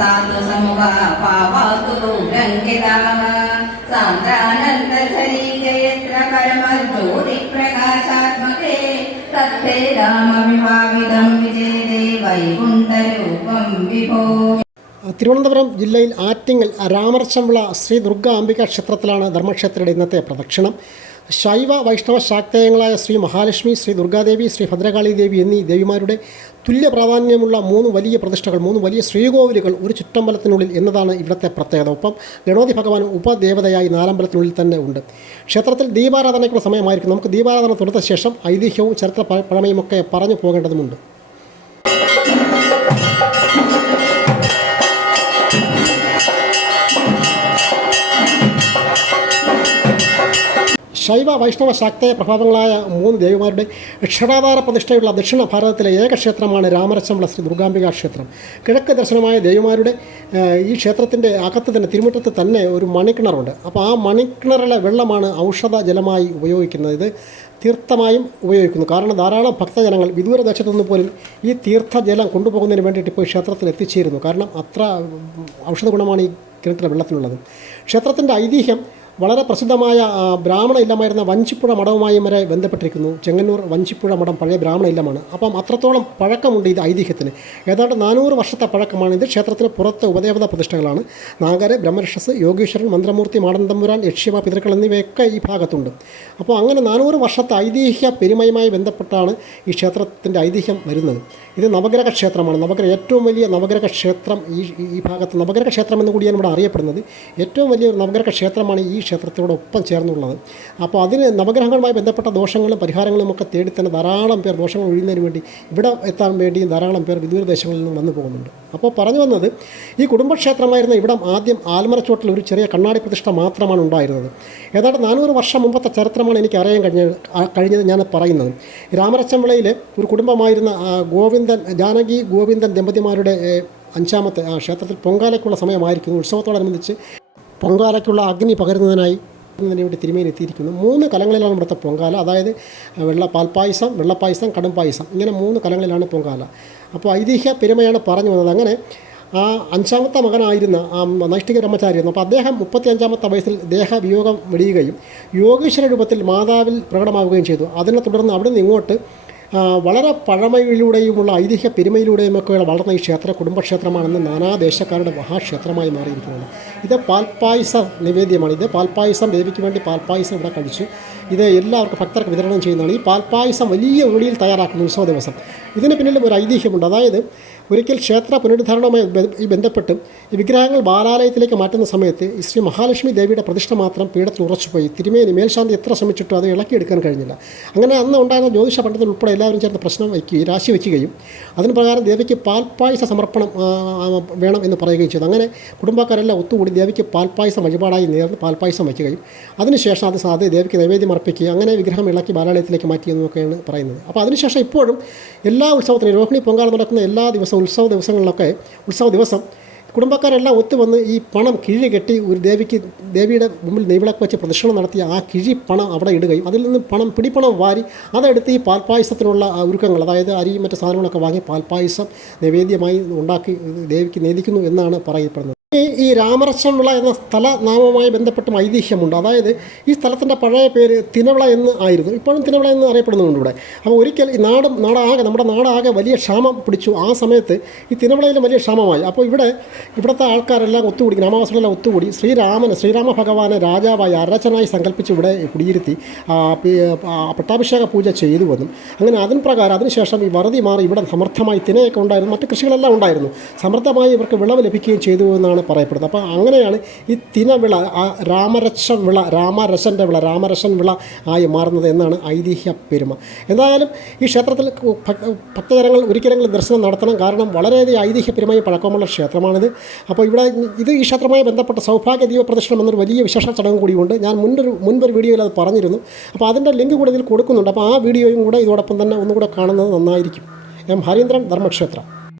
സാധു സമൂഹ പാവാതു ദൂരങ്കിതാമ സാന്ദ്രാനന്ദശരീരയത്ര പരമജ്യോതി പ്രകാശാത്മകേ തത്തേ രാമവിഭാവിതം വിജയദേ വൈകുണ്ഠരൂപം വിഭോ. തിരുവനന്തപുരം ജില്ലയിൽ ആറ്റിങ്ങൽ രാമർച്ചംവിള ശ്രീ ദുർഗാ അംബിക ക്ഷേത്രത്തിലാണ് ധർമ്മക്ഷേത്രയുടെ ഇന്നത്തെ പ്രദക്ഷിണം. ശൈവ വൈഷ്ണവ ശാക്തേയങ്ങളായ ശ്രീ മഹാലക്ഷ്മി, ശ്രീ ദുർഗാദേവി, ശ്രീ ഭദ്രകാളി ദേവി എന്നീ ദേവിമാരുടെ തുല്യ പ്രാധാന്യമുള്ള 3 വലിയ പ്രതിഷ്ഠകൾ, 3 വലിയ ശ്രീകോവിലുകൾ ഒരു ചുറ്റമ്പലത്തിനുള്ളിൽ എന്നതാണ് ഇവിടുത്തെ പ്രത്യേകത. ഒപ്പം ഗണപതി ഭഗവാൻ ഉപദേവതയായി നാലമ്പലത്തിനുള്ളിൽ തന്നെ ഉണ്ട്. ക്ഷേത്രത്തിൽ ദീപാരാധനയ്ക്കുള്ള സമയമായിരിക്കും. നമുക്ക് ദീപാരാധന തുടർന്ന ശേഷം ഐതിഹ്യവും ചരിത്ര പഴമയുമൊക്കെ പറഞ്ഞു പോകേണ്ടതുണ്ട്. ശൈവ വൈഷ്ണവ ശാക്തേയ പ്രഭാവങ്ങളായ 3 ദേവിമാരുടെ ക്ഷടാധാര പ്രതിഷ്ഠയുള്ള ദക്ഷിണ ഭാരതത്തിലെ ഏക ക്ഷേത്രമാണ് രാമരച്ചംവിള ശ്രീ ദുർഗാംബിക ക്ഷേത്രം. കിഴക്ക് ദർശനമായ ദേവിമാരുടെ ഈ ക്ഷേത്രത്തിൻ്റെ അകത്ത് തന്നെ തിരുമുറ്റത്ത് തന്നെ ഒരു മണിക്കിണറുണ്ട്. അപ്പോൾ ആ മണിക്കിണറിലെ വെള്ളമാണ് ഔഷധ ജലമായി ഉപയോഗിക്കുന്നത്. ഇത് തീർത്ഥമായും ഉപയോഗിക്കുന്നു. കാരണം ധാരാളം ഭക്തജനങ്ങൾ വിദൂരദേശത്തു നിന്ന് പോലും ഈ തീർത്ഥജലം കൊണ്ടുപോകുന്നതിന് വേണ്ടിയിട്ട് ഇപ്പോൾ ക്ഷേത്രത്തിൽ എത്തിച്ചേരുന്നു. കാരണം അത്ര ഔഷധ ഗുണമാണ് ഈ കിണറ്റിലെ വെള്ളത്തിനുള്ളത്. ക്ഷേത്രത്തിൻ്റെ ഐതിഹ്യം വളരെ പ്രസിദ്ധമായ ബ്രാഹ്മണ ഇല്ലമായിരുന്ന വഞ്ചിപ്പുഴ മഠവുമായും വരെ ബന്ധപ്പെട്ടിരിക്കുന്നു. ചെങ്ങന്നൂർ വഞ്ചിപ്പുഴ മഠം പഴയ ബ്രാഹ്മണ ഇല്ലമാണ്. അപ്പം അത്രത്തോളം പഴക്കമുണ്ട് ഇത് ഐതിഹ്യത്തിന്. ഏതാണ്ട് 400 വർഷത്തെ പഴക്കമാണ് ഇത്. ക്ഷേത്രത്തിന് പുറത്ത് ഉപദേവതാ പ്രതിഷ്ഠകളാണ്. നാഗര്, ബ്രഹ്മരക്ഷസ്, യോഗീശ്വരൻ, മന്ത്രമൂർത്തി, മാടന്തമ്പുരാൻ, യക്ഷിമ, പിതൃക്കൾ എന്നിവയൊക്കെ ഈ ഭാഗത്തുണ്ട്. അപ്പോൾ അങ്ങനെ 400 വർഷത്തെ ഐതിഹ്യ പെരുമയുമായി ബന്ധപ്പെട്ടാണ് ഈ ക്ഷേത്രത്തിൻ്റെ ഐതിഹ്യം വരുന്നത്. ഇത് നവഗ്രഹ ക്ഷേത്രമാണ്. ഏറ്റവും വലിയ നവഗ്രഹ ക്ഷേത്രം ഈ ഭാഗത്ത് നവഗ്രഹ ക്ഷേത്രം എന്ന് കൂടിയാണ് ഇവിടെ അറിയപ്പെടുന്നത്. ഏറ്റവും വലിയൊരു നവഗ്രഹ ക്ഷേത്രമാണ് ഈ ക്ഷേത്രത്തോടൊപ്പം ചേർന്നുള്ളത്. അപ്പോൾ അതിന് നവഗ്രഹങ്ങളുമായി ബന്ധപ്പെട്ട ദോഷങ്ങളും പരിഹാരങ്ങളും ഒക്കെ തേടി തന്നെ ധാരാളം പേർ ദോഷങ്ങൾ ഒഴിയുന്നതിന് വേണ്ടി ഇവിടെ എത്താൻ വേണ്ടി ധാരാളം പേർ വിദൂരദേശങ്ങളിൽ നിന്നും വന്നു പോകുന്നുണ്ട്. അപ്പോൾ പറഞ്ഞു വന്നത്, ഈ കുടുംബക്ഷേത്രമായിരുന്ന ഇവിടം ആദ്യം ആൽമരച്ചോട്ടിൽ ഒരു ചെറിയ കണ്ണാടി പ്രതിഷ്ഠ മാത്രമാണ് ഉണ്ടായിരുന്നത്. ഏതാണ്ട് 400 വർഷം മുമ്പത്തെ ചരിത്രമാണ് എനിക്ക് അറിയാൻ കഴിഞ്ഞത് ഞാൻ പറയുന്നത്. രാമരച്ചംവിളയിൽ ഒരു കുടുംബമായിരുന്ന ജാനകി ഗോവിന്ദൻ ദമ്പതിമാരുടെ 5ാമത്തെ ക്ഷേത്രത്തിൽ പൊങ്കാലയ്ക്കുള്ള സമയമായിരിക്കുന്നു. ഉത്സവത്തോടനുബന്ധിച്ച് പൊങ്കാലയ്ക്കുള്ള അഗ്നി പകരുന്നതിനായി വേണ്ടി തിരുമേനി എത്തിയിരിക്കുന്നു. 3 കലങ്ങളിലാണ് ഇവിടുത്തെ പൊങ്കാല. അതായത് പാൽപ്പായസം, വെള്ളപ്പായസം, കടും പായസം, ഇങ്ങനെ 3 കലങ്ങളിലാണ് പൊങ്കാല. അപ്പോൾ ഐതിഹ്യ പെരുമയാണ് പറഞ്ഞു വന്നത്. അങ്ങനെ ആ 5ാമത്തെ മകനായിരുന്ന നൈഷ്ഠിക ബ്രഹ്മചാരിയായിരുന്നു. അപ്പോൾ അദ്ദേഹം 35ാമത്തെ വയസ്സിൽ ദേഹവിയോഗം വെടിയുകയും യോഗീശ്വര രൂപത്തിൽ മാതാവിൽ പ്രകടമാവുകയും ചെയ്തു. അതിനെ തുടർന്ന് അവിടെ നിന്ന് ഇങ്ങോട്ട് വളരെ പഴമയിലൂടെയുമുള്ള ഐതിഹ്യ പെരുമയിലൂടെയുമൊക്കെ വളർന്ന ഈ ക്ഷേത്ര കുടുംബക്ഷേത്രമാണെന്ന് നാനാദേശക്കാരുടെ മഹാക്ഷേത്രമായി മാറിയിരിക്കുന്നത്. ഇത് പാൽപ്പായസ നിവേദ്യമാണ്. ഇത് പാൽപ്പായസം ദേവിക്ക് വേണ്ടി പാൽപ്പായസം ഇവിടെ കഴിച്ചു. ഇത് എല്ലാവർക്കും ഭക്തർക്ക് വിതരണം ചെയ്യുന്നതാണ്. ഈ പാൽപ്പായസം വലിയ ഉള്ളിയിൽ തയ്യാറാക്കുന്ന ഉത്സവ ദിവസം. ഇതിന് പിന്നിലും ഒരു ഐതിഹ്യമുണ്ട്. അതായത് ഒരിക്കൽ ക്ഷേത്ര പുനരുദ്ധാരണവുമായി ബന്ധപ്പെട്ട് ഈ വിഗ്രഹങ്ങൾ ബാലാലയത്തിലേക്ക് മാറ്റുന്ന സമയത്ത് ഈ ശ്രീ മഹാലക്ഷ്മി ദേവിയുടെ പ്രതിഷ്ഠ മാത്രം പീഠത്തിൽ ഉറച്ചുപോയി. തിരുമേനി മേൽശാന്തി എത്ര ശ്രമിച്ചിട്ടും അത് ഇളക്കിയെടുക്കാൻ കഴിഞ്ഞില്ല. അങ്ങനെ അന്ന് ഉണ്ടായിരുന്ന ജ്യോതിഷ പണ്ഡിതർ ഉൾപ്പെടെ എല്ലാവരും ചേർന്ന് പ്രശ്നം രാശി വയ്ക്കുകയും അതിന് പ്രകാരം ദേവിക്ക് പാൽപ്പായസ സമർപ്പണം വേണം എന്ന് പറയുകയും ചെയ്തു. അങ്ങനെ കുടുംബക്കാരെല്ലാം ഒത്തുകൂടി ദേവിക്ക് പാൽപ്പായസം വഴിപാടായി നേർന്ന് പാൽപ്പായസം വയ്ക്കുകയും അതിനുശേഷം അത് ദേവിക്ക് നൈവേദ്യം അർപ്പിക്കുകയും അങ്ങനെ വിഗ്രഹം ഇളക്കി ബാലാലയത്തിലേക്ക് മാറ്റിയെന്നൊക്കെയാണ് പറയുന്നത്. അപ്പോൾ അതിനുശേഷം ഇപ്പോഴും എല്ലാ ഉത്സവത്തിനും രോഹിണി പൊങ്കാല നടക്കുന്ന എല്ലാ ദിവസവും ഉത്സവ ദിവസം കുടുംബക്കാരെല്ലാം ഒത്തുവന്ന് ഈ പണം കിഴി കെട്ടി ഒരു ദേവിയുടെ മുമ്പിൽ നെയ്വിളക്ക് വെച്ച് പ്രദക്ഷിണം നടത്തി ആ കിഴി പണം അവിടെ ഇടുകയും അതിൽ നിന്ന് പിടിപ്പണം വാരി അതെടുത്ത് ഈ പാൽപ്പായസത്തിനുള്ള ഒരുക്കങ്ങൾ, അതായത് അരിയും മറ്റു സാധനങ്ങളൊക്കെ വാങ്ങി പാൽപ്പായസം നൈവേദ്യമായി ഉണ്ടാക്കി ദേവിക്ക് നേദിക്കുന്നു എന്നാണ് പറയപ്പെടുന്നത്. ഈ രാമരച്ചംവിള എന്ന സ്ഥലനാമവുമായി ബന്ധപ്പെട്ടും ഐതിഹ്യമുണ്ട്. അതായത് ഈ സ്ഥലത്തിൻ്റെ പഴയ പേര് തിനവിള എന്ന് ആയിരുന്നു. ഇപ്പോഴും തിനവിള എന്ന് അറിയപ്പെടുന്നുണ്ട് ഇവിടെ. അപ്പോൾ ഒരിക്കൽ ഈ നമ്മുടെ നാടാകെ വലിയ ക്ഷാമം പിടിച്ചു. ആ സമയത്ത് ഈ തിനവിളയിലും വലിയ ക്ഷാമമായി. അപ്പോൾ ഇവിടുത്തെ ആൾക്കാരെല്ലാം ഒത്തുകൂടി, ഗ്രാമവാസികളെല്ലാം ഒത്തുകൂടി ശ്രീരാമ ഭഗവാനെ രാജാവായി അരച്ചനായി സങ്കല്പിച്ച് ഇവിടെ കുടിയിരുത്തി പട്ടാഭിഷേക പൂജ ചെയ്തു വന്നു. അങ്ങനെ അതിനുശേഷം ഈ വറുതി മാറി ഇവിടെ സമർത്ഥമായി തിനയൊക്കെ ഉണ്ടായിരുന്നു, മറ്റ് കൃഷികളെല്ലാം ഉണ്ടായിരുന്നു. സമൃദ്ധമായി ഇവർക്ക് വിളവ് ലഭിക്കുകയും ചെയ്തു എന്നാണ് പറയപ്പെടുന്നത്. അപ്പോൾ അങ്ങനെയാണ് ഈ തിനവിള രാമരസൻ്റെ വിള ആയി മാറുന്നത് എന്നാണ് ഐതിഹ്യ പെരുമ. എന്തായാലും ഈ ക്ഷേത്രത്തിൽ ഭക്തജനങ്ങൾ ഒരിക്കലെങ്കിലും ദർശനം നടത്തണം. കാരണം വളരെയധികം ഐതിഹ്യ പെരുമയും പഴക്കമുള്ള ക്ഷേത്രമാണിത്. അപ്പോൾ ഈ ക്ഷേത്രവുമായി ബന്ധപ്പെട്ട സൗഭാഗ്യ ദീപ പ്രദർശനം എന്നൊരു വലിയ വിശേഷ ചടങ്ങ് കൂടിയുണ്ട്. ഞാൻ മുൻപൊരു വീഡിയോയിൽ അത് പറഞ്ഞിരുന്നു. അപ്പോൾ അതിൻ്റെ ലിങ്ക് കൂടെ ഇതിൽ കൊടുക്കുന്നുണ്ട്. അപ്പോൾ ആ വീഡിയോയും കൂടെ ഇതോടൊപ്പം തന്നെ ഒന്നുകൂടെ കാണുന്നത് നന്നായിരിക്കും. എം ഹരീന്ദ്രൻ, ധർമ്മക്ഷേത്ര.